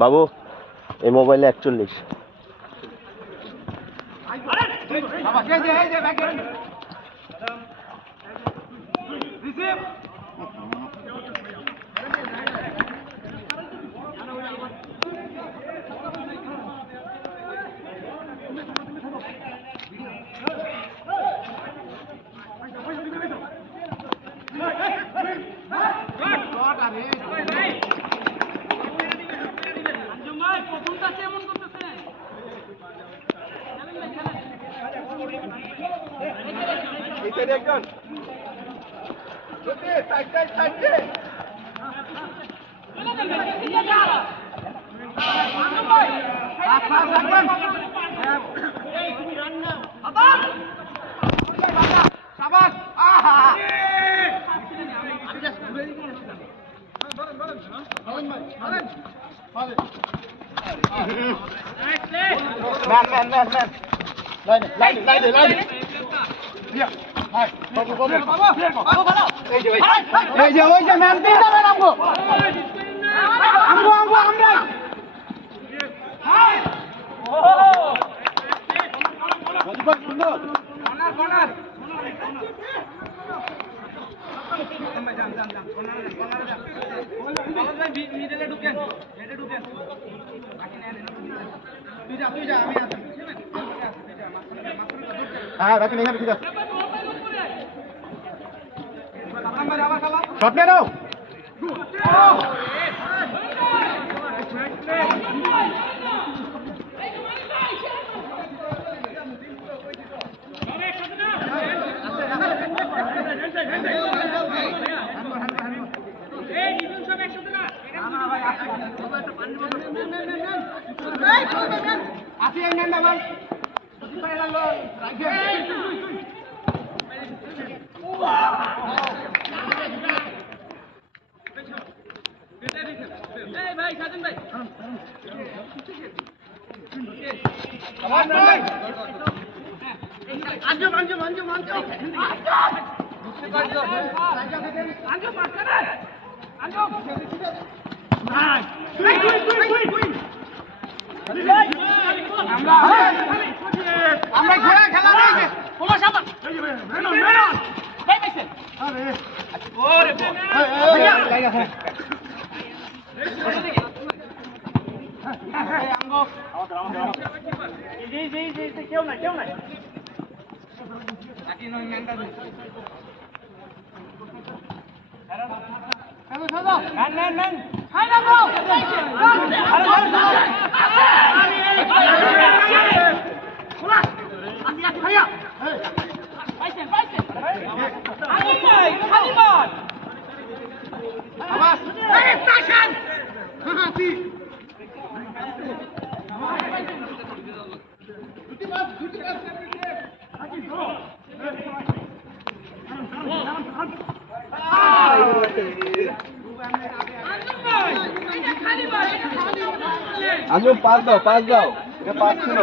বাবু এই মোবাইলে 41। হ্যাঁ রাখেন এখানে ঠিক আছে শট নিয়ে নাও আমরা ঘোড়া খেলা রয়েছে তোমার সামনে কেউ নাই আঞ্জুম পাস দাও এটা পাস ছিল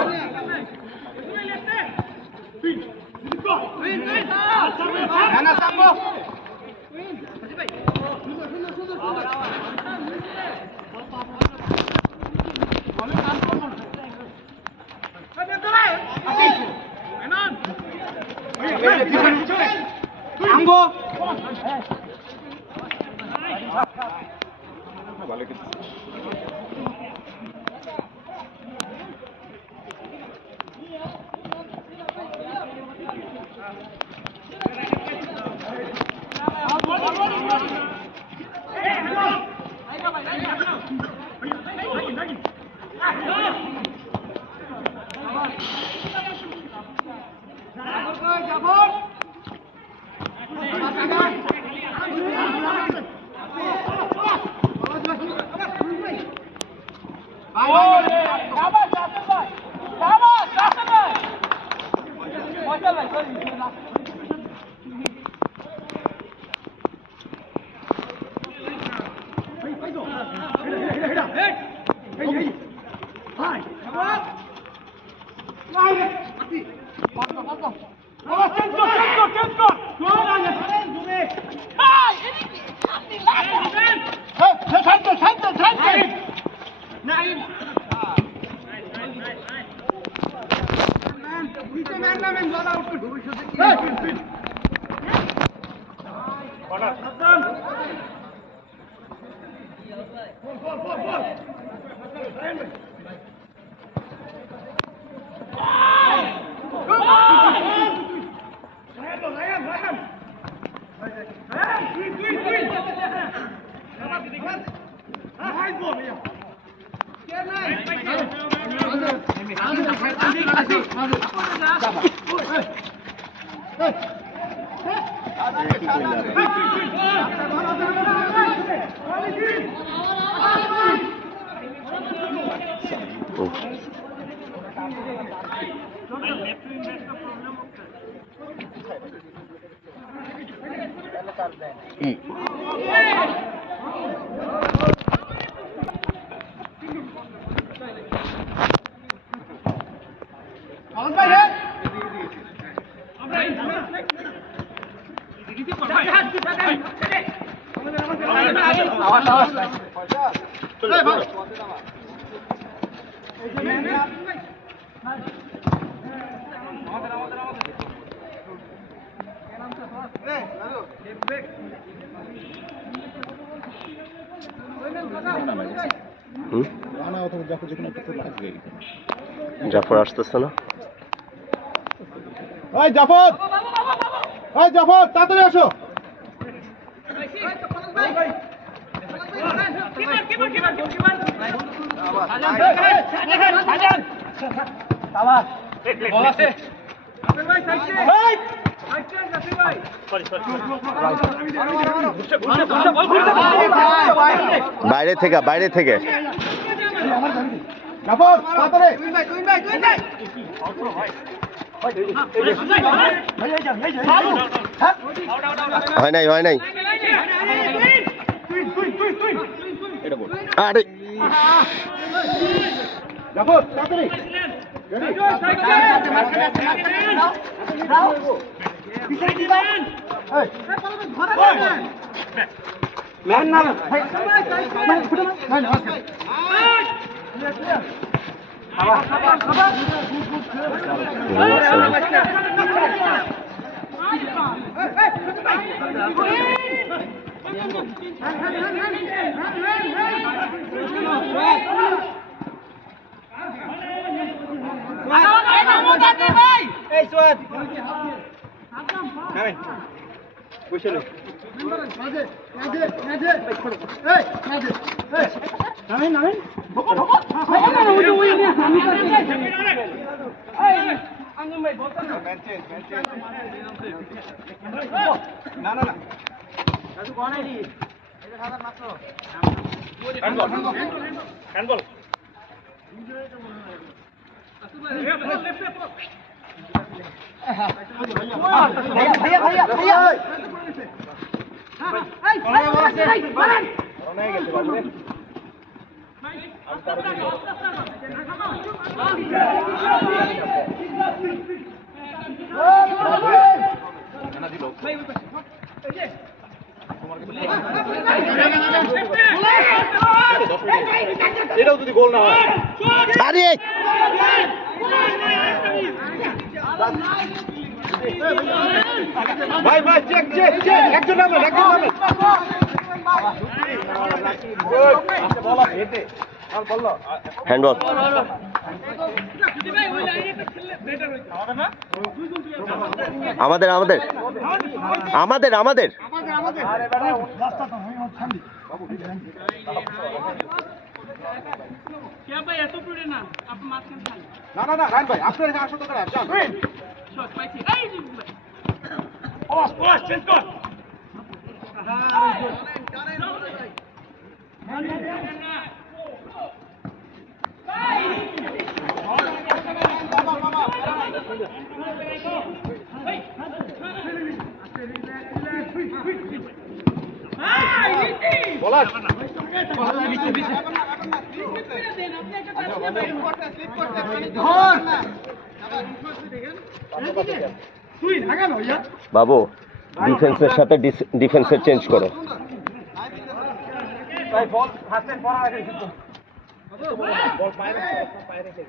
জাফর আসতেছে না। ওই জাফর, ওই জাফর তাড়াতাড়ি আসো। বাইরে থেকে জাফর তাড়াতাড়ি। হয় নাই আরে জাফর তাড়াতাড়ি। এটাও যদি গোল না হয় আরে ভাই ভাই চেক চেক চেক একজন নামেন বলা হেঁটে আর বললো হ্যান্ডবল আমাদের আমাদের আমাদের আমাদের না না না রান ভাই আপনার এখানে আসো তো করে যান বলাস বাবু ডিফেন্সের সাথে ডিফেন্সের চেঞ্জ করো বল হাতে পড়া রেখে বল পায়ে রেখে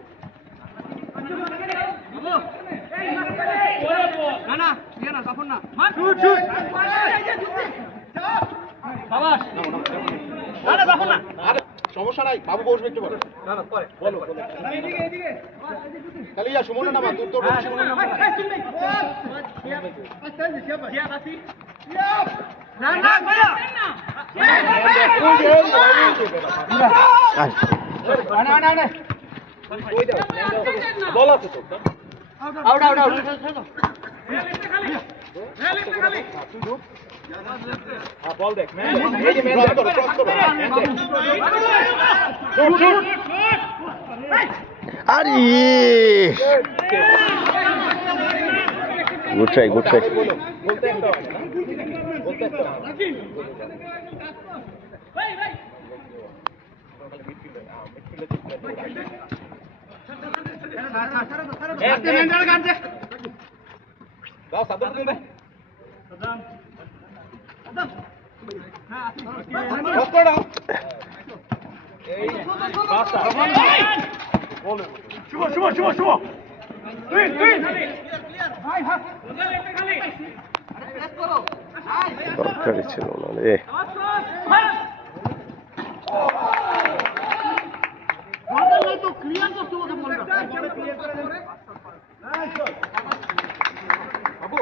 না না ইয়ে না তখন না শুট শুট সাবাস না না তখন না আরে সমস্যা নাই, বাবু বসবে একটু বলো। না না পরে বলো এদিকে এদিকে খালি যা সুমন না তুই তো না না ভাইয়া না না না বল আছে তো আউট আউট আউট বল দেখ এই যে ম্যাচ করো, ক্রস করো। শুট শুট আরে গুড ট্রাই গুড ট্রাই। বলো বলতে একটা বলতে একটা দাও সাদম দে ক্রস করো এই বাসা বলো শুভ শুভ শুভ শুভ তুই তুই দরকারই ছিল না রে। বাবু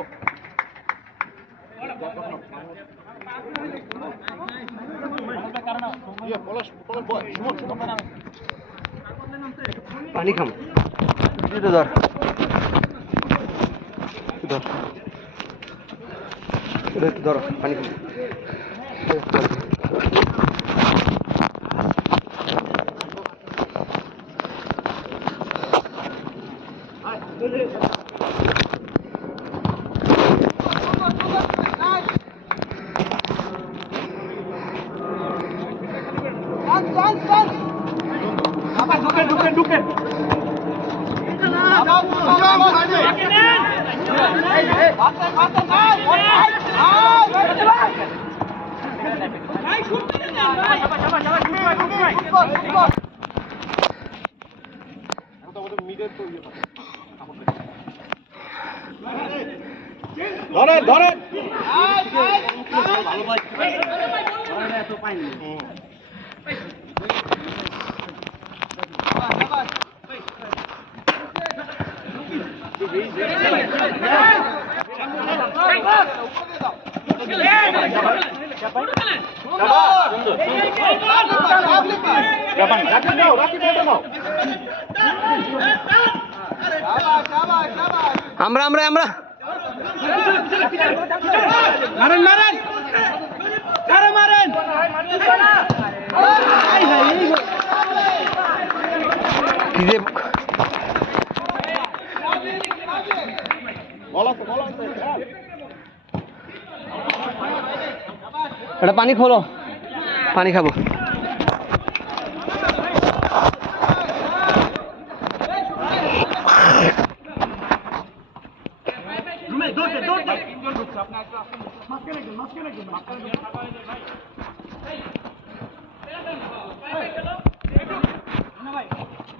ইয়ে পলাশ পলাশ বয় সুমন সুমন পানি খাম এটা ধর ধর ধর পানি খাম। ঢুকেন ঢুকেন ধরেন ধরেন রাখি নাও রাখি নাও আমরা আমরা আমরা মারেন মারেন কারে মারেন কি যে বল আছে বল আছে এটা পানি খোলো পানি খাবো।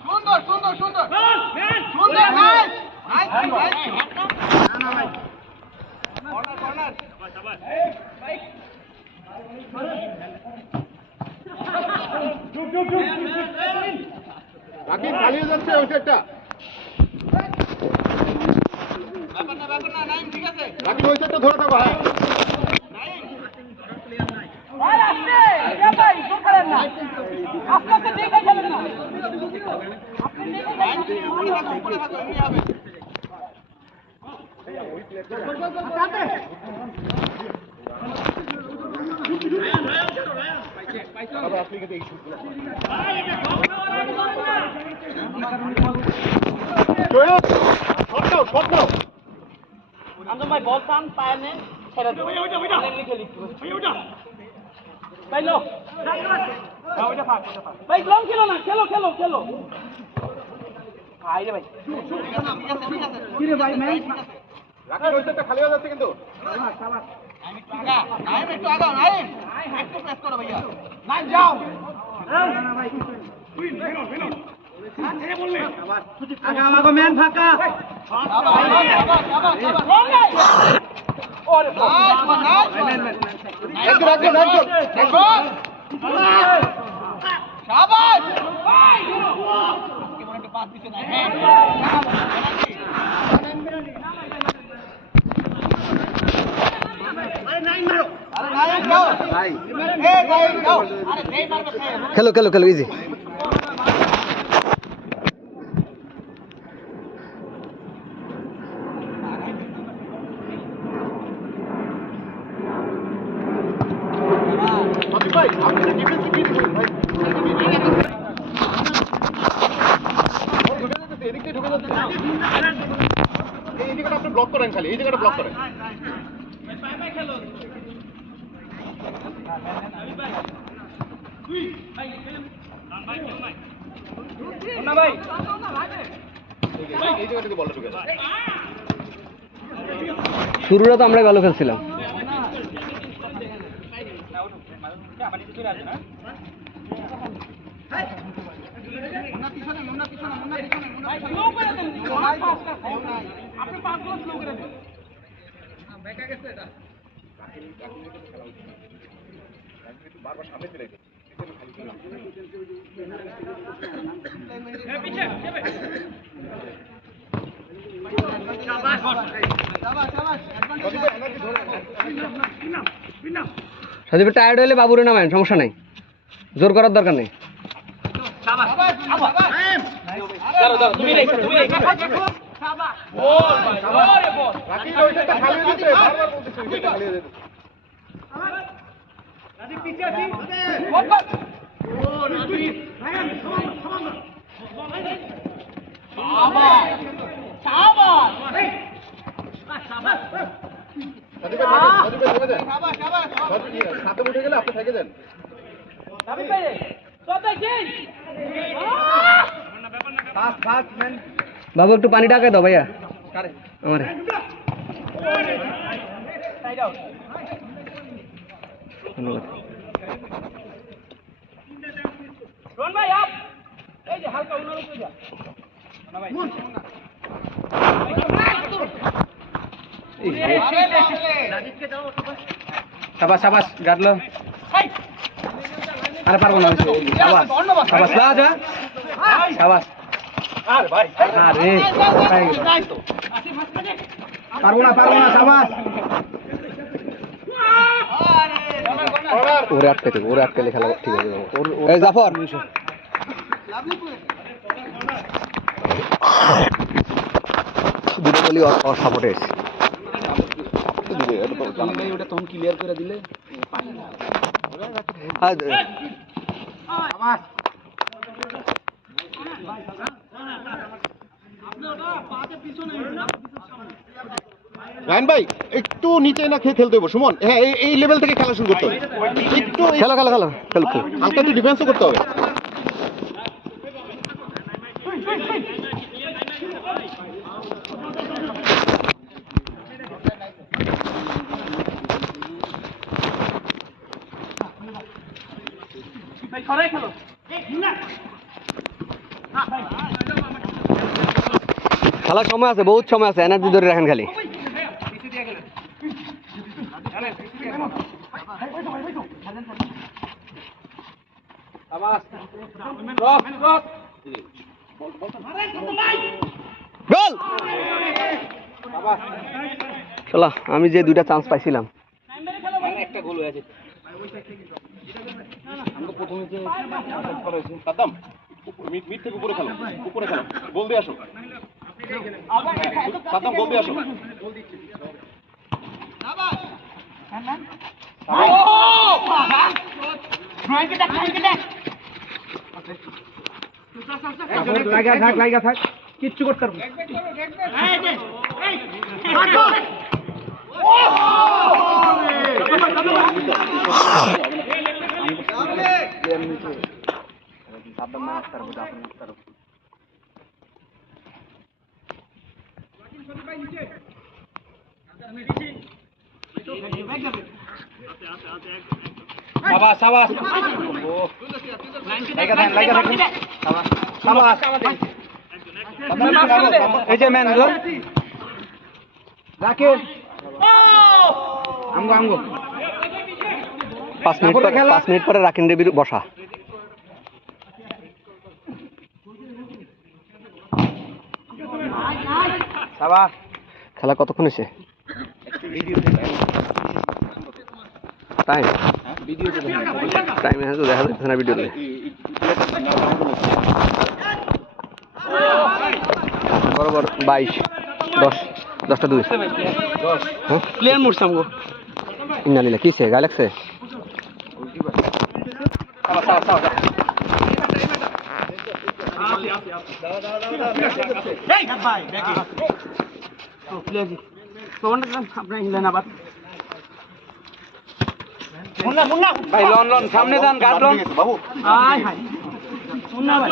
সুন্দর সুন্দর সুন্দর সুন্দর ভাই রাখি পালিয়ে যাচ্ছে ওই সেটটা রাখি ওই সেটটা ধরে থাকো হ্যাঁ ভাই আসছে এ ভাই জোর করেন না আস্তে আস্তে দেখে যাবেন না আপনি দেখে উপরে থাকো এমনি হবে আবার আপনি কিন্তু এই শুটগুলো শট নাও আন্দম ভাই বল টান পায় নেন ছেড়ে দাও ওইটা লিখে লিখতে ওইটা ভাই লো হ্যাঁ ওইটা ফাক ভাই লং খেলো না খেলো খেলো খেলো ভাই রে ভাই কি রে ভাই ম্যান রাখি ওই সেটটা খালি হয়ে যাচ্ছে কিন্তু নাইম একটু আগাও নাইম একটু প্রেস করো ভাইয়া নাইম যাও না ভাই আমাকে ম্যান ফাঁকা খেলো খেলো খেলো ইজি এই জায়গাটা আপনি ব্লক করেন খালি এই জায়গাটা ব্লক করেন এই জায়গা থেকে বলটা ঢুকে যায় শুরুটা তো আমরা ভালো খেলছিলাম বারবার সামনে চলে গেছে সজীব টায়ার্ড হলে বাবুরে নামায় সমস্যা নাই জোর করার দরকার নেই রাকিব ওইটা খালি দিতে বারবার বলতেছি ওইটা খালি দিতে সাথে উঠে গেলে আপনি থেকে যান বাবু একটু পানি টাকায় দাও ভাইয়া আমার ধন্যবাদ সাবাস সাবাস গাটলো আরে পারবো না সাবাস সাবাস যা সাবাস আরে পারবো না সাবাস ওরে আটকে খেলা ঠিক আছে এই জাফর দুটো বলি অসাপোর্টে এসে ওটা তখন ক্লিয়ার করে দিলে রায়ন ভাই একটু নিচে না খেয়ে খেলতে হবে সুমন হ্যাঁ এই লেভেল থেকে খেলা শুরু করতে হবে একটু খেলো হালকা একটু ডিফেন্সও করতে হবে খেলার সময় আছে বহুত সময় আছে এনার্জি ধরে রাখেন খালি গোল চলো আমি যে দুইটা চান্স পাইছিলাম একটা গোল হয়েছে সাদ্দাম মিড থেকে উপরে খেলো গোল দিয়ে আসো সাদ্দাম গোল দিয়ে আসো লাগা থাক কিচ্ছু করতে পারবো সাবাস সাবাস লাগা থাকেন সাবাস সাবাস এই যে ম্যান রাকেশ আমগো 5 মিনিট পরে রাকিন দেবীর বসা। সাবাস খেলা কতক্ষণ হয়েছে? টাইম টাইম তো দেখা যাচ্ছে না ভিডিওতে। বরাবর 22 10টা 2 হ্যাঁ প্লেয়ার মোড় সামগো ইন্নালিলা কিসে গায়ে লাগছে? সাবাস সাবাস সাবাস প্লেয়ার জি সোনটা আপনার হিলেন আবার ভাই লন লন সামনে যান গার্ড লন বাবু আয় হাই মুন্না ভাই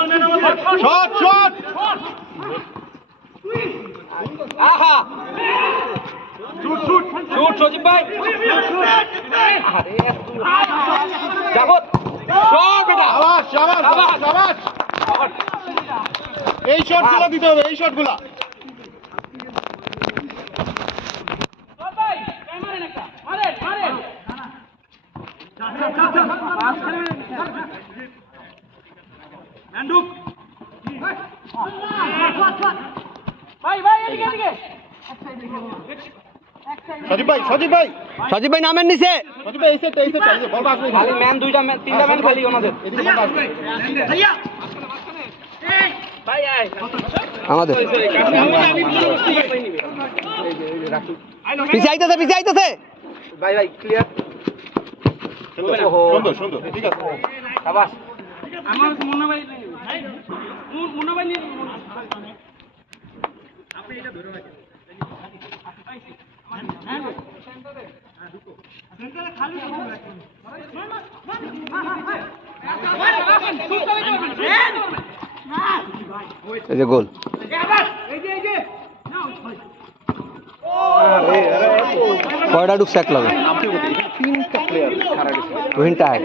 শট শট আহা শুট সজীব ভাই জাগত শট বেটা শাবাশ শাবাশ শাবাশ এই শটগুলো দিতে হবে এই শটগুলো ভাই মারেন একটা মারেন নান্ডুক ভাই এদিকে সজীব ভাই নামের নিচে সজীব ভাই এই সেট বল আসবে খালি ম্যান দুইটা ম্যান তিনটা ম্যান খালি ওনাদের এদিকে বল আসবে ভাই আয় আমাদের পিছে আইতেছে ভাই ক্লিয়ার সুন্দর ঠিক আছে সাবাস আমার মুন্না ভাই নিয়ে এই যে গোল কয়টা ঢুকছে এক লগে তিনটা প্লেয়ার খারাপ তুহিন টায়ার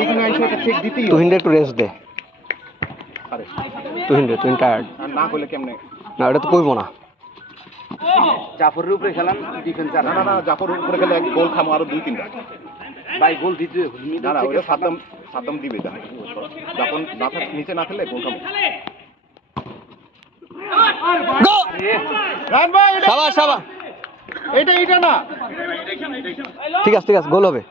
এইখানে আইসা একটা চেক দিতেই হবে। তুহিনটা একটু রেস্ট দে আরে তুহিন টায়ার্ড আর না করলে কেমনে না ওটা তো কইবো না জাফরের উপরে খেলাম ডিফেন্স আর না জাফর উপরে গেলে এক গোল খামো আরো 2-3টা ভাই গোল দিতে না ওটা সাদ্দাম দিবে যখন নিচে না খেললে গোল খামো গো রান ভাই সাবাস এটা না ঠিক আছে গোল হবে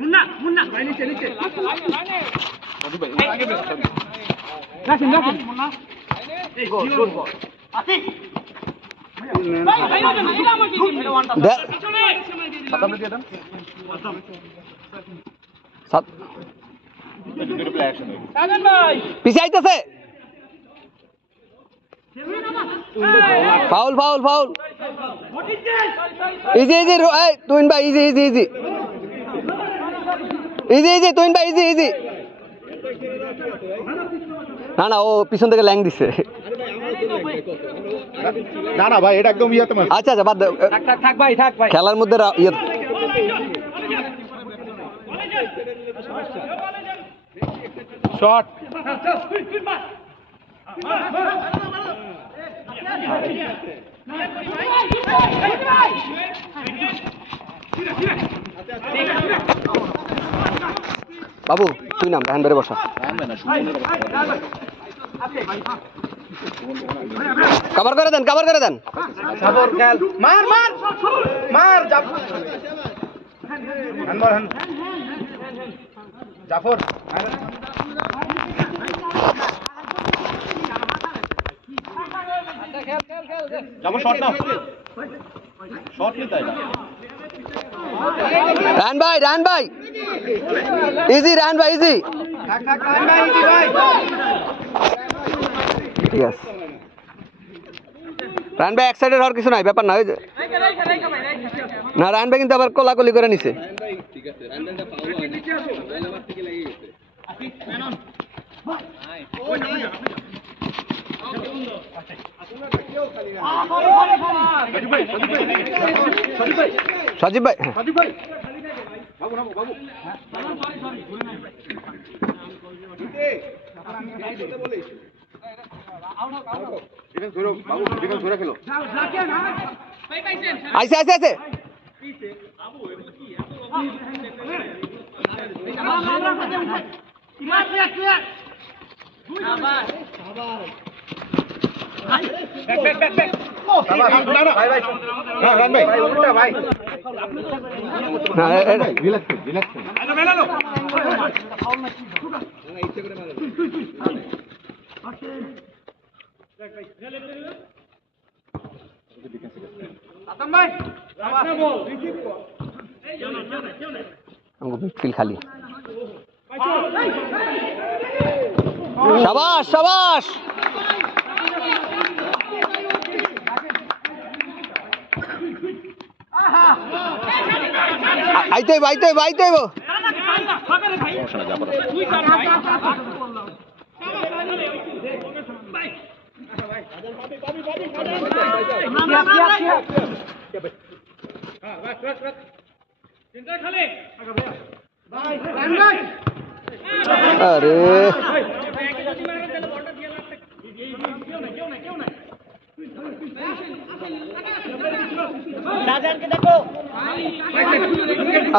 মুন্না ভাই নিচে রাখেন মুন্না গোল আসিক ভাই এটা আমাকে দিন ওয়ানটা সাদ্দাম দিয়ে দেন দুটো প্লে অ্যাকশন সাজান ভাই পিছে আইতেছে ফাউল ইজি এই তুহিন ভাই ইজি তুহিন ভাই ইজি না ও পিছন থেকে ল্যাং দিছে না ভাই এটা একদম ইয়াতে মার আচ্ছা বাদ দাও থাক ভাই খেলার মধ্যে শট বাবু তুই নাম রাহান বেড়ে বসা কভার করে দেন জাফর খেল মার জাফর জাফর জাফর শট নাও শট নিতে এটা রাহান ভাই ইজি রাহান ভাই ইজি ঠিক আছে রাহান ভাই এক সাইডে হওয়ার কিছু নাই ব্যাপার না ওই যে না রাহান ভাই কিন্তু আবার কোলাকুলি করে নিছে সজীব ভাই আইসে আইসে আইসে हमको मिडफील्ड खाली शाबाश शाबाश आइते वो अरे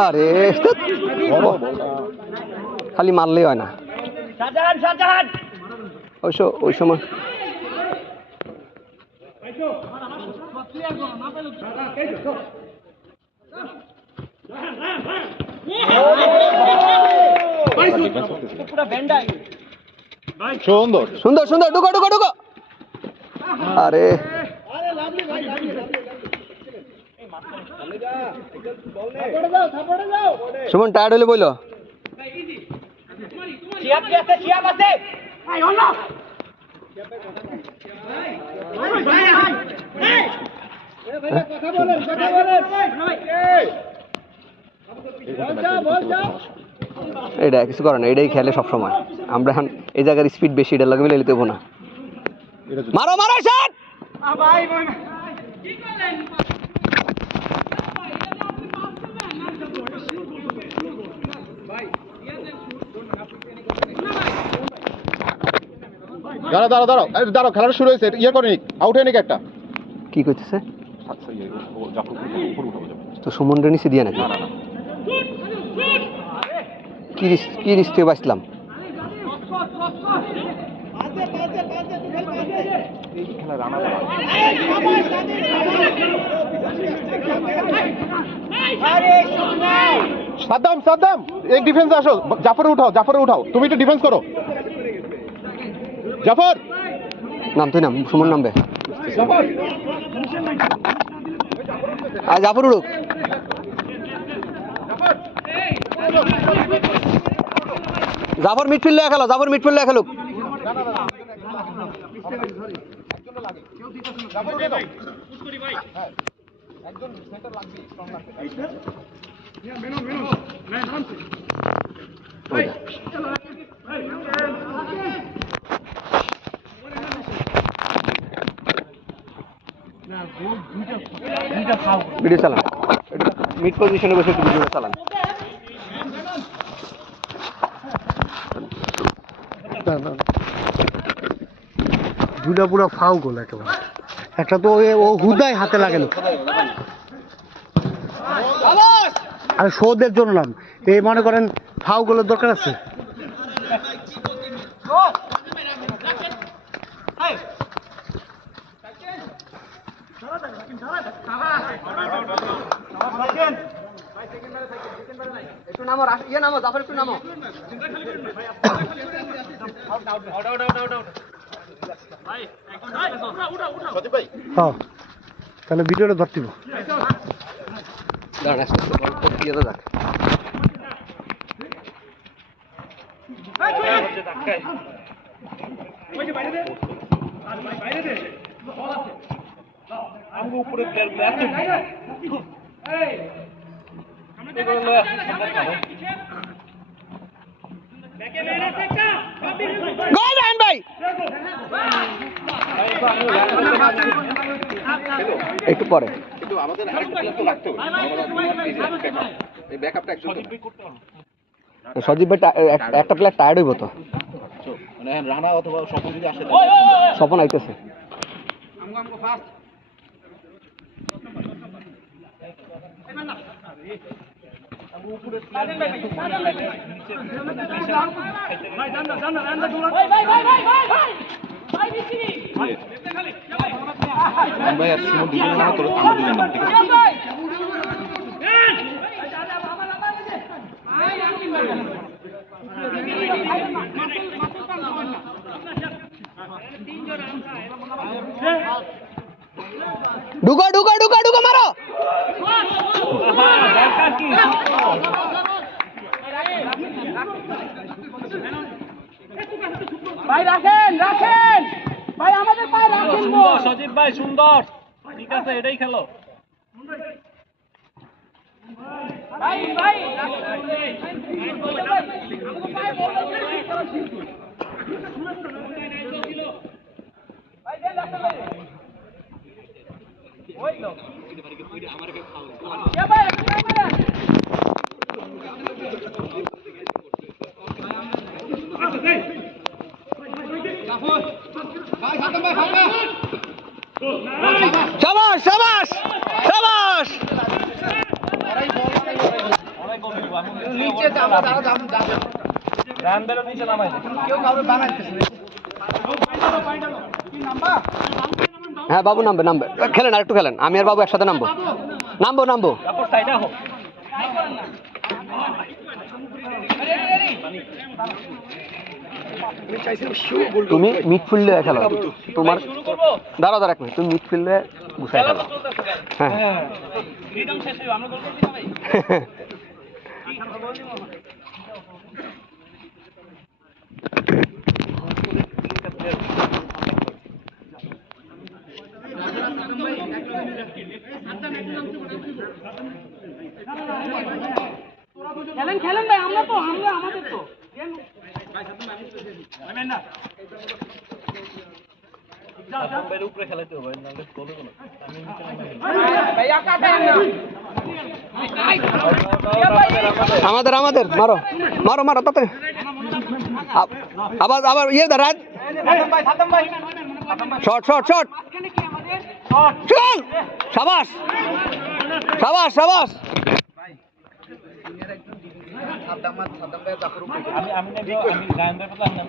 अरे खाली मारले হয় না ওই সময় সুন্দর সুন্দর সুন্দর ঢুকো ঢুকো ঢুকো আরে সুমন টায়ার্ড হলে বইলো এটা কিছু করে না, এটাই খেলে সবসময়। আমরা এখন এই জায়গার স্পিড বেশি, এটা লাগে মিলে দেবো না। মারো মারো শট! দাঁড়াও দাঁড়াও দাঁড়াও দাঁড়াও, খেলাটা শুরু হয়েছে, ইয়ে করে নিক, আউট হয়ে নিক একটা। কি করতেছে তো সুমন রে নিচে দিয়ে নাকি? কি রিস্কে বাঁচলাম। সাদ্দাম সাদ্দাম এক ডিফেন্সে আসো, জাফর উঠাও, তুমি একটু ডিফেন্স করো। জাফর নাম, তুই নাম, সুমন নামবে। আর জাফর উড়ুক। জাফর মিডফিল্ডে খেলো, জাফর মিডফিল্ডে খেলুক। ভিডিও চালান, মিড পজিশনে বসে একটু ভিডিও চালান। দুটা পুরো ফাউ গোল একেবারে, একটা তো ও হুদাই হাতে লাগেন, আর শোদের জন্য নাম এই মনে করেন ফাউ গোলের দরকার আছে। একটু নামো, ইয়ে নামো, জাফর একটু নামো। হ্যাঁ, তাহলে ভিডিওটা ধরতে হবে। গোল রায়হান ভাই। একটু পরে কিন্তু আমাদের আরেকটা প্লেয়ার তো রাখতে হবে এই ব্যাকআপটা একজন সজীব ভাই একটা প্লেয়ার টায়ার্ড হইব তো মানে রানা অথবা স্বপন যদি আসে স্বপন আইতেছে ভাই আর সুমন দুজনে না তোর আমরা দুজন নাম ঠিক আছে ঢুকো ঢুকো ঢুকো ঢুকো মারো ভাই রাখেন রাখেন ভাই আমাদের পায়ে রাখেন সজীব ভাই সুন্দর ঠিক আছে এটাই খেলো ভাই ভাই শাবাশ শাবাশ শাবাশ নিচে যাবো রান বেরো নিচে নামাই কেউ কাউকে বানাইতেছে হ্যাঁ বাবু নামবে নামবে খেলেন আর একটু খেলেন আমি আর বাবু একসাথে নামবো নামবো নামবো তারপর সাইডে হোক তুমি মিডফিল্ডে খেলো তোমার দাঁড়াও দাঁড়া এক মিনিট তুমি মিডফিল্ডে গুছাই খেলো হ্যাঁ ফ্রিডম শেষ হইব আমরা গোল করছি না ভাই খেলেন খেলেন ভাই আমরা আমাদের তো উপরে খেলাতে হবে নাহলে গোলে গোলে আমাদের আমাদের মারো মারো মারো তাতে আবার আবার ইয়ে দা রাত শর্ট শর্ট শর্ট চল শাবাশ শাবাশ শাবাশ আমি গান ভাই বললাম না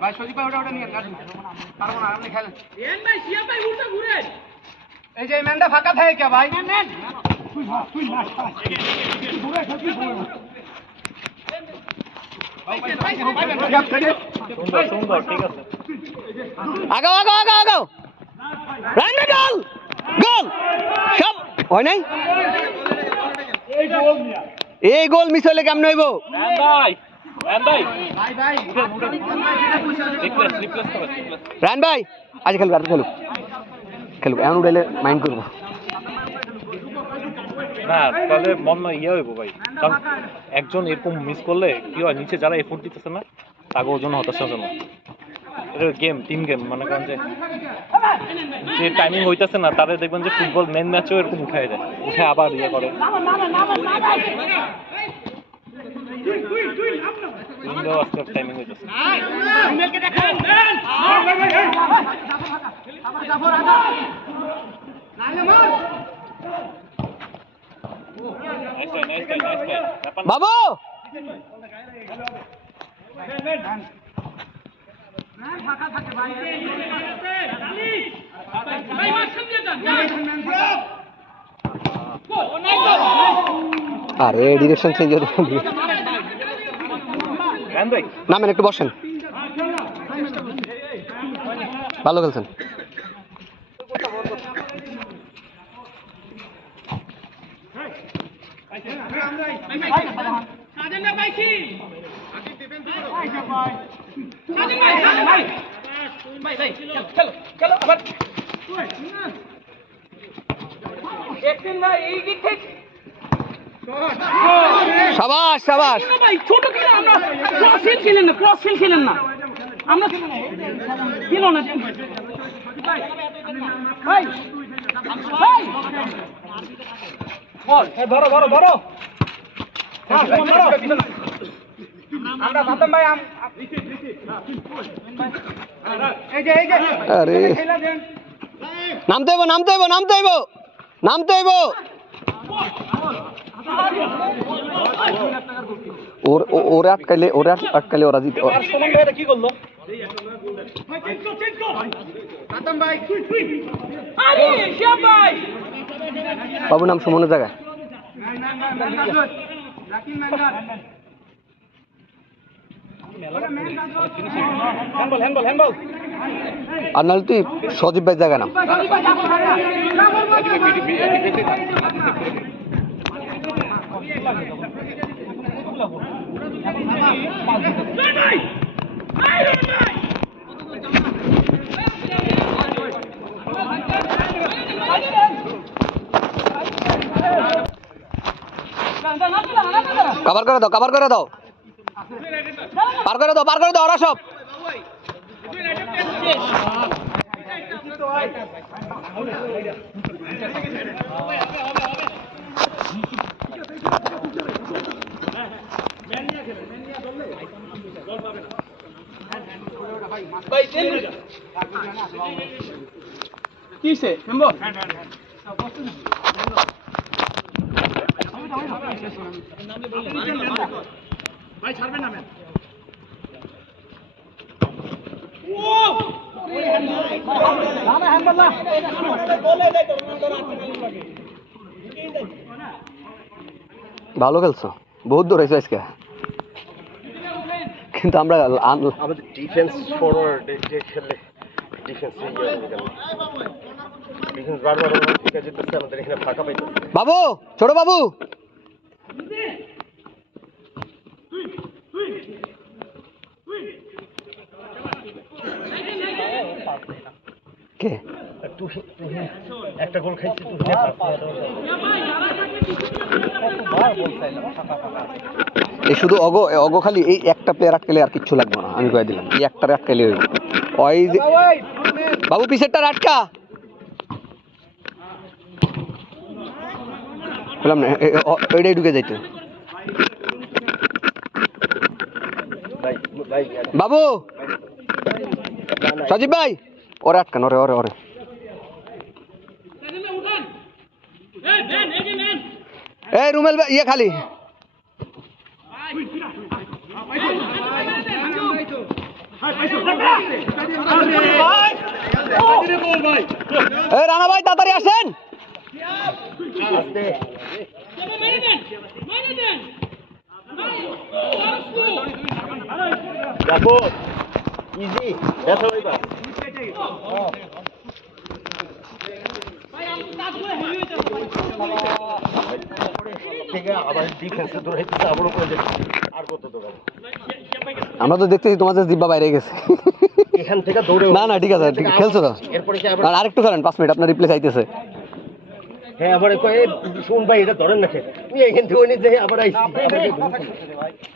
ভাই সজীব ভাই ওটা নিয়ে পারবো না আপনি খেলেন ভাই সিয়া ভাই উল্টা ঘুরেন এই যে ম্যানটা ফাঁকা থাকে কে ভাই নেন সুন্দর ঠিক আছে আগাও আগাও আগাও আগাও রান্না গোল গোল সব হয় নাই এই গোল মিস হলে কেমন হইব ভাই ভাই রান ভাই আজ খেলবে আর খেলুক খেলুক এমন উঠাইলে মাইন্ড করবো না তাহলে মন ইয়ে হইব ভাই কারণ একজন এরকম মিস করলে কি হয় নিচে যারা এফোর্ট দিতেছে না তাকে ওজন হতাশার জন্য এটা গেম টিম গেম মনে করেন যে টাইমিং হইতেছে না তারা দেখবেন যে ফুটবল মেন ম্যাচেও এরকম উঠায় দেয় উঠে আবার ইয়ে করে আজকে টাইমিং হইতেছে বাবু আরে ডিরেকশন চেঞ্জ হয়ে নামেন একটু বসেন ভালো খেলছেন শাবাশ শাবাশ না ভাই ছোট খেলা আমরা ক্রস হিল খেলেন না ক্রস হিল খেলেন না আমরা খেল না ভাই ভাই ভাই বল ধরো ধরো ধরো আমরা সাতম ভাই এই যে আরে নামতে হইব নামতে হইব নামতে হইব নামতে হইব ওরে আটকাইলে ওরা জিতে সোমন ভাই এটা কি করলো আরে শিয়াব ভাই বাবু নাম সুমনের জায়গায় হ্যান্ডবল আর নাহলে তুই সজীব ভাই জায়গা নাম কভার করে দাও কভার করে দাও পার করে দাও ওরা সব কিসে হেমবো ভাই ছাড়বেন না ভালো খেলছো বহুত দূর হয়েছে আজকে কিন্তু আমরা আমাদের ডিফেন্স ফরওয়ার্ড যে খেলে ডিফেন্স ডিফেন্স বারবার ঠিক আছে আমাদের এখানে ফাঁকা পাইতেছে বাবু ছোট বাবু কে একটা গোল খাইছি এই শুধু অগ খালি এই একটা প্লেয়ার আটকালে আর কিচ্ছু লাগবে না আমি কয়ে দিলাম এই একটা আটকালে হইব ওই যে বাবু পিছেরটা আটকা বললাম না ওইটাই ঢুকে যাইতে বাবু সজীব ভাই ওরে আটকান ওরে ওরে ওরে এই রুমেল ইয়ে খালি এই রানা ভাই তাড়াতাড়ি আসেন দেখো ইজি ব্যথা হইবা থেকে আবার ডিফেন্সে দৌড়াইতেছে আবার উপরে যাচ্ছে আর কত দৌড়াবো আমরা তো দেখতেছি তোমাদের জিব্বা বাইরে গেছে এখান থেকে দৌড়ে না না ঠিক আছে খেলছো তো এরপরে কি আবার আর আরেকটু খেলেন 5 মিনিট আপনার রিপ্লেস আইতেছে হ্যাঁ আবার কয়ে শুন ভাই এটা ধরেন না তুমি এখান থেকে ওই যে আবার আইছি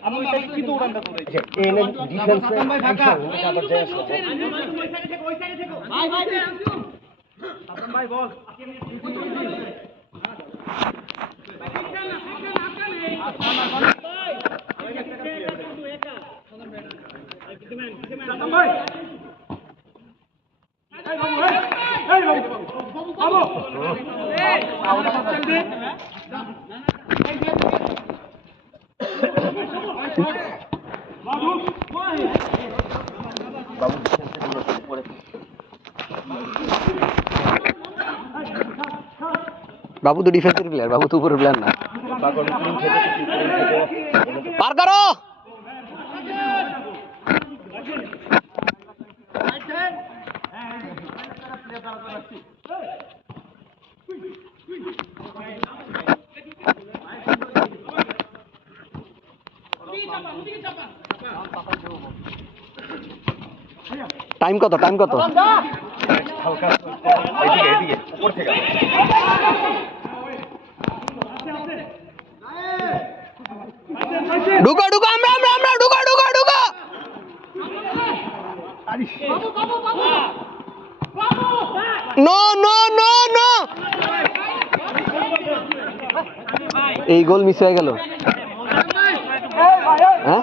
আমি কি দৌড়ানটা দৌড়াইছি এনে ডিফেন্সে আবার যায় ভাই ভাই ভাই বল বাবু তো ডিফেন্সের প্লেয়ার বাবু তো উপরের প্লেয়ার না পার করো টাইম কত হালকা এদিকে উপর থেকে নো নো নো নো, এই গোল মিস হয়ে গেল। হ্যাঁ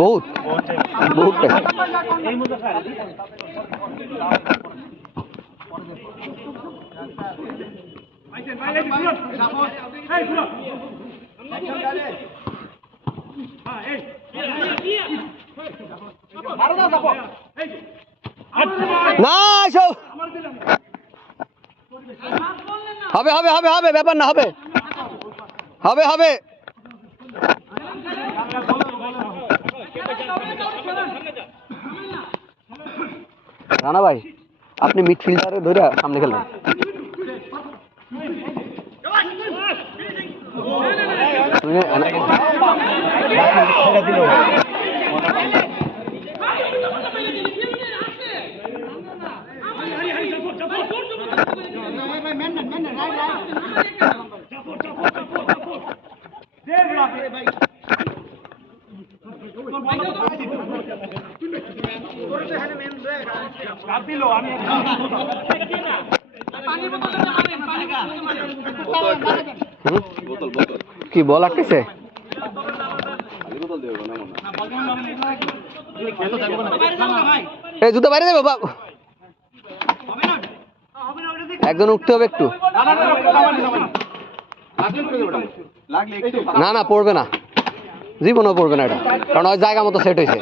বহুত বহুত টাইম। না এসো, হবে হবে হবে হবে, ব্যাপার না, হবে হবে হবে। রানা ভাই আপনি মিডফিল্ডারে ধরে সামনে খেলেন। কি বল আটকেছে? এই জুতো বাইরে দেবে বাবু, একজন উঠতে হবে একটু। না না পড়বে না, জীবনও পড়বে না এটা, কারণ ওই জায়গা মতো সেট হয়েছে।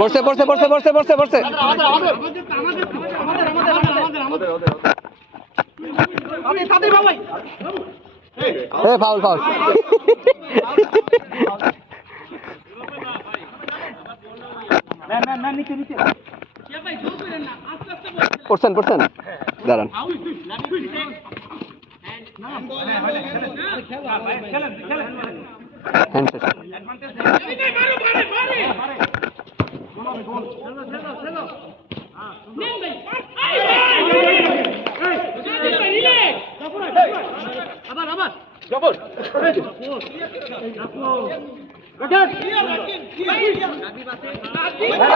পড়ছে পড়ছে পড়ছে পড়ছে পড়ছে পড়ছে। Foul foul. পড়ছেন পড়ছেন, দাঁড়ান।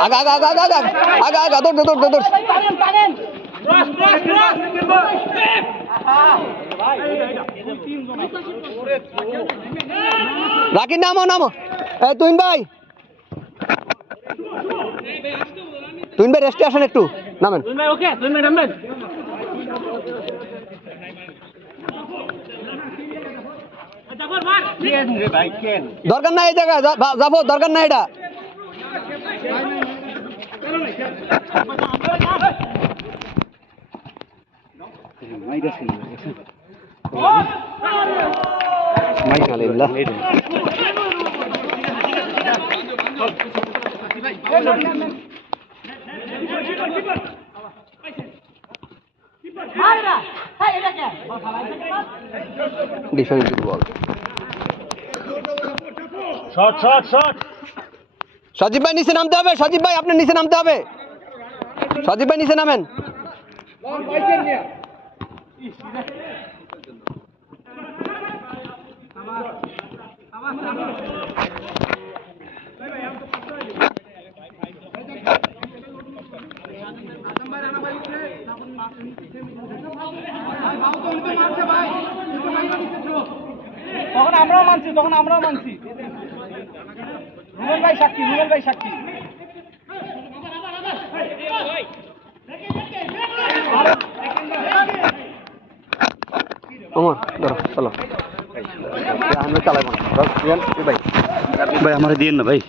আগা আগা আগা আগা আগা আগা, দৌড় দৌড় দৌড় দৌড়। রাকিব নামো নামো, তুইন ভাই, তুইন ভাই রেস্টে আসেন একটু, নামেন। দরকার নাই এই জায়গা যাবো, দরকার নাই এটা। ডিফেন্সিভ বল, শট শট শট। সজীব ভাই নিচে নামতে হবে, সজীব ভাই আপনি নিচে নামতে হবে, সজীব ভাই নিচে নামেন। তখন আমরাও মানছি, তখন আমরাও মানছি। রুবেল ভাই সাক্ষী, রুবেল ভাই সাক্ষী। ওমর ধরো চলো, আমরা চালাবো না ভাই। ভাই আমার দিয়েন না ভাই,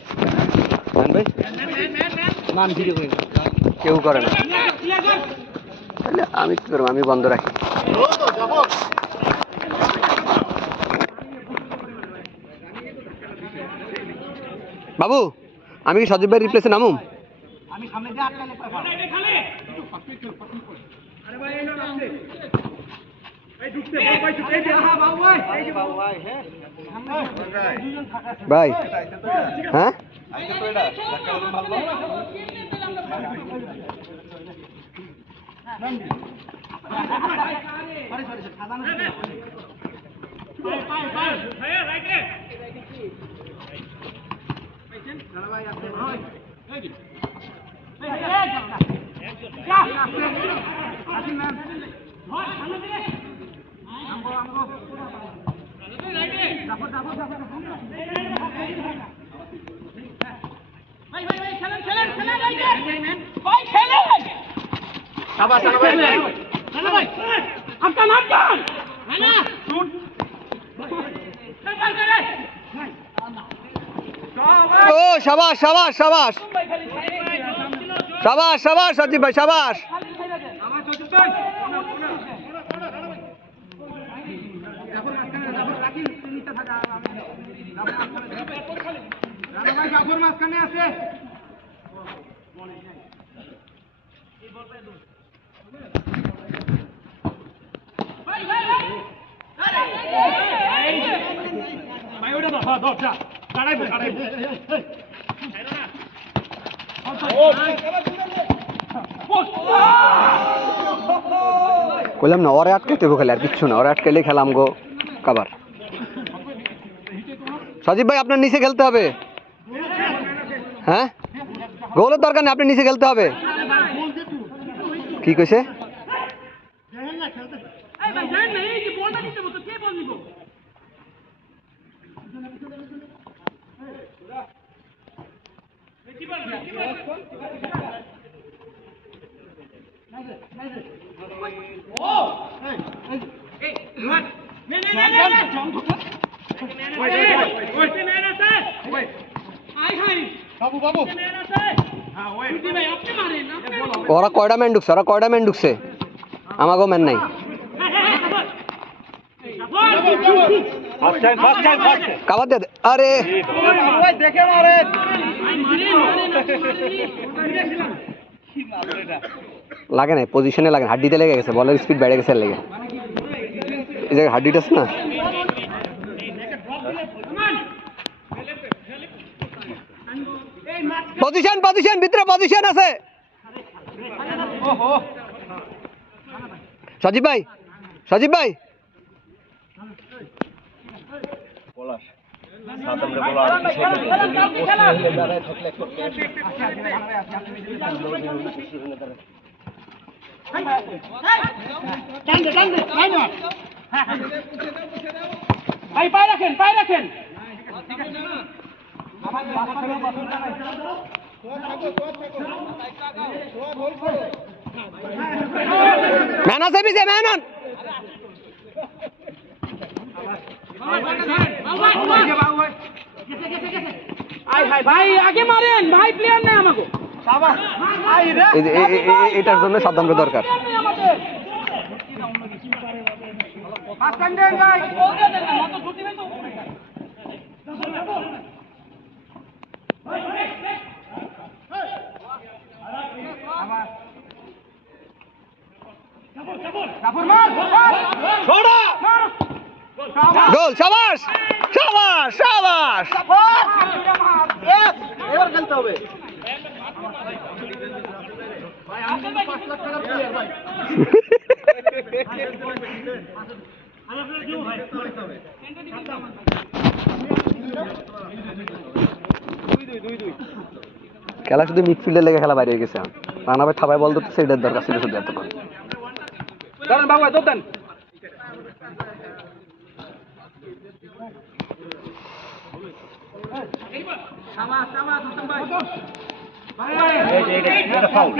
ভাই কেউ করে না, আমি কি করবো, আমি বন্ধ রাখি। বাবু আমি কি সজীব ভাই রিপ্লেসে নামুম? ভাই হ্যাঁ ও শাবাশ শাবাশ শাবাশ শাবাশ শাবাশ সজীব ভাই শাবাশ কইলাম না ওরে আটকাইতে হবে খেলে আর কিচ্ছু না ওরে আটকাইলে খেলা আমগো কাবার সজীব ভাই আপনার নিচে খেলতে হবে হ্যাঁ গোলের দরকার নেই আপনি নিচে খেলতে হবে কি কইছে ওরা কয়টা ম্যান ঢুকছে আমাকেও ম্যান নাই কাবার দে আরে লাগে নাই পজিশনে লাগে হাড্ডিতে লেগে গেছে বলের স্পিড বেড়ে গেছে লেগে এই জায়গায় হাড্ডিটা আছে না পজিশন ভিতরে পজিশন আছে সজীব ভাই পায়ে রাখেন ম্যান আছে পিছে ম্যান ভাই আগে মারেন ভাই প্লেয়ার নেই আমাকে এটার জন্য সাবধান দরকার গোল শাবাশ শাবাশ শাবাশ এবার খেলতে হবে খেলা শুধু মিডফিল্ডের লেগে খেলা বাইরে হয়ে গেছে রানা ভাই থাবায় বল ধরতেছে এটার দরকার ছিল শুধু এতক্ষণ ধরেন বাবু দৌড়েন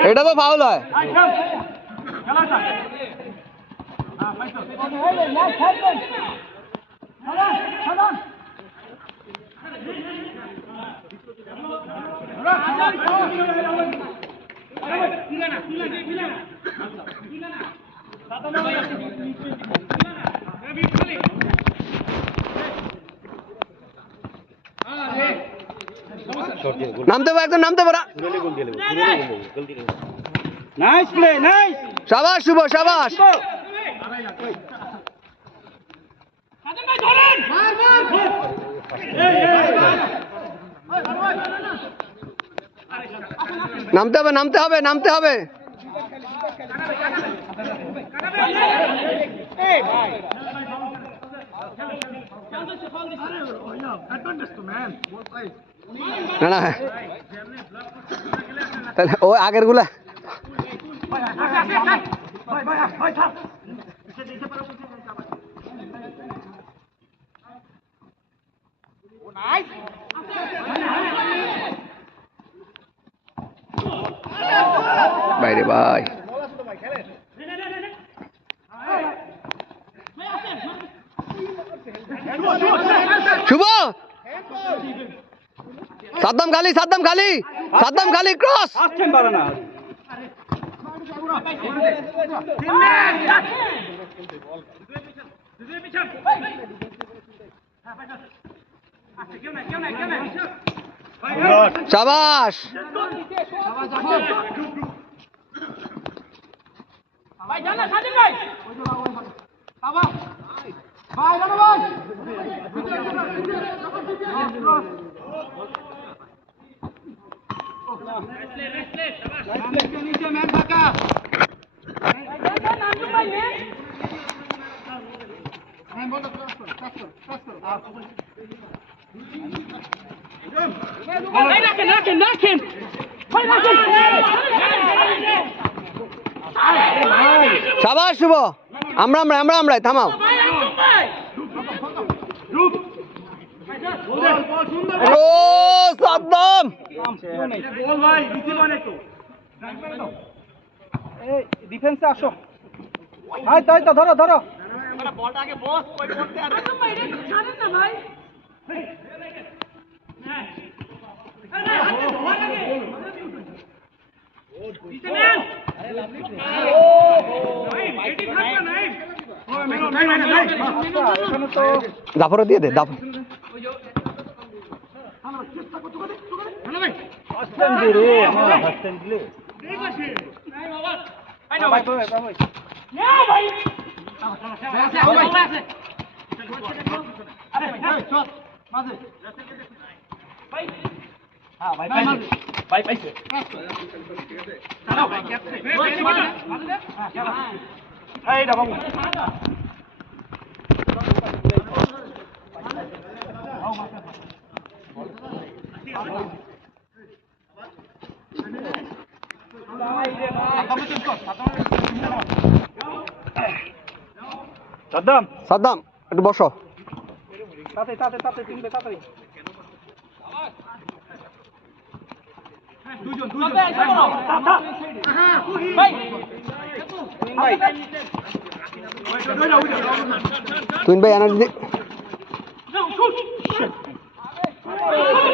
এটা তো ফাউল হয় নামতে পারে একদম নামতে পারা নাইস প্লে নাইস শাবাশ শুভ শাবাশ নামতে হবে, নামতে হবে, নামতে হবে। না না, তাহলে ও আগের গুলা বাইরে ভাই। শুভ, সাদ্দাম খালি, সাদ্দাম খালি, সাদ্দাম খালি, ক্রস। শাবাশ। শাবাশ শুভ, আমরা আমরা আমরা আমরা থামাও। ও সাদ্দাম, ডিফেন্সে আসো। তাই তো ধরো ধরো। জাফরও দিয়ে দে, জাফর। সাদ্দাম সাদ্দাম একটু বসো। তাতে তাতে তাতে তিনবে তাড়াতাড়ি। তুইন ভাই এনার্জি,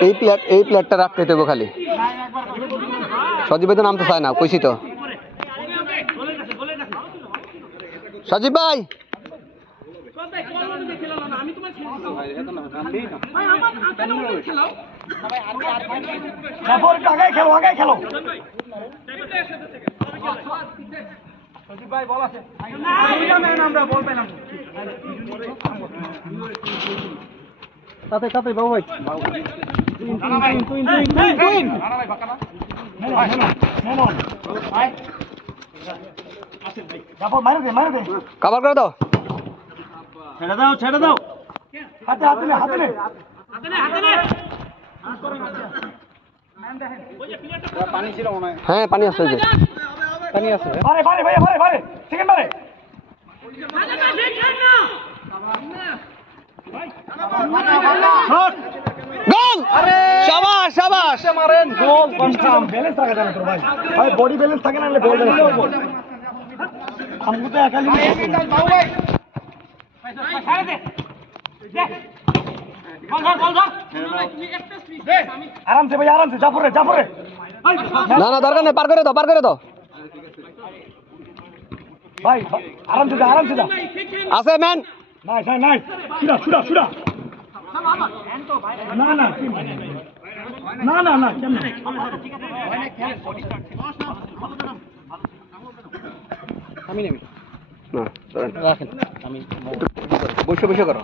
এই প্লেয়ারটা রাখতে দেবো খালি। সজীব ভাই তো নামতে চায় না, কইছি তো। সজীব ভাই তাতে তাতে বাবু ভাই। কভার করে দাও। ছেড়ে দাও ছেড়ে দাও। হাতে হাতে নে হাতে নে। পানি ছিল মনে হয়। হ্যাঁ পানি আছে, ওই যে পানি আছে। বারে বারে ভাই বারে বারে সেকেন্ড বারে। গোল! শাবাশ শাবাশ। মারেন গোল কনফার্ম। ব্যালেন্স থাকে না তোর ভাই। ভাই বডি ব্যালেন্স থাকে না, গোল ব্যালেন্স। हमको तो अकाली बाबू भाई ছাড়ে দে দে বল ধর বল ধর आराम से भाई आराम से जाफर रे না না দরকার নেই, পার করে দাও, পার করে দাও। भाई आराम से जा আছে ম্যান। नाइस नाइस छुड़ा छुड़ा छुड़ा ना ना ना ना ना আমি নেমি না ধরেন রাখেন আমি বসে বসে করো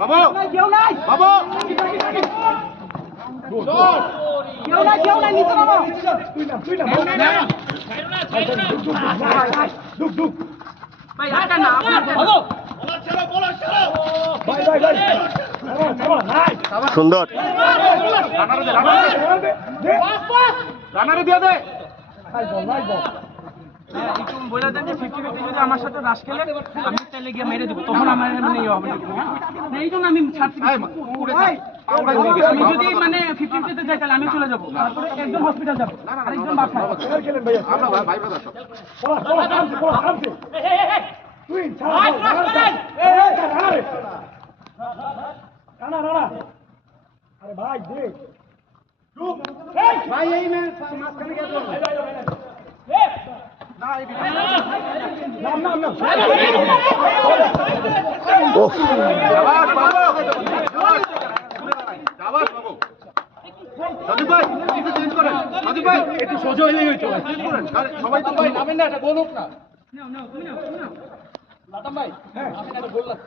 বাবু বাবু সুন্দর রানারে দিয়ে দে একটু বলে দেন যে 50-50 যদি আমার সাথে রাশ খেলে আমি তাহলে গিয়ে মেরে দেবো তখন আমার মানে ইয়ে হবে না এই জন্য আমি ছাড়ছি আমি যদি মানে 50-50 তে যাই তাহলে আমি চলে যাবো তারপরে একজন হসপিটাল যাবো আর একজন বাসায় আমরা ভাই ব্রাদার সব সাদিক ভাই একটু চেঞ্জ করেন সাদিক ভাই একটু সোজা হয়ে গেছে সবাই তো ভাই নামেন না এটা বলুক না লাতাম ভাই হ্যাঁ আমি এটা বললাম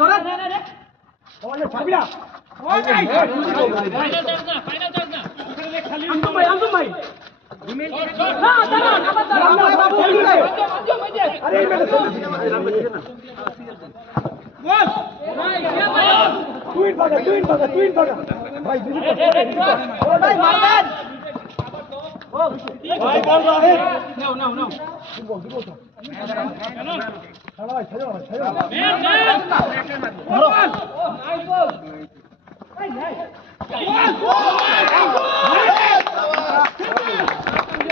ধরেন সবাই ছাড়বি না ফাইনাল চান্স না আনন্দম ভাই না দাঁড়া আবার দাঁড়া বাবু আরে এই মেরে তুই ভাগা ভাই দিদি ভাই মারবেন ভাই বল রাহে নাও বল ছাড়া ভাই ছাড়া ধরো নাইস বল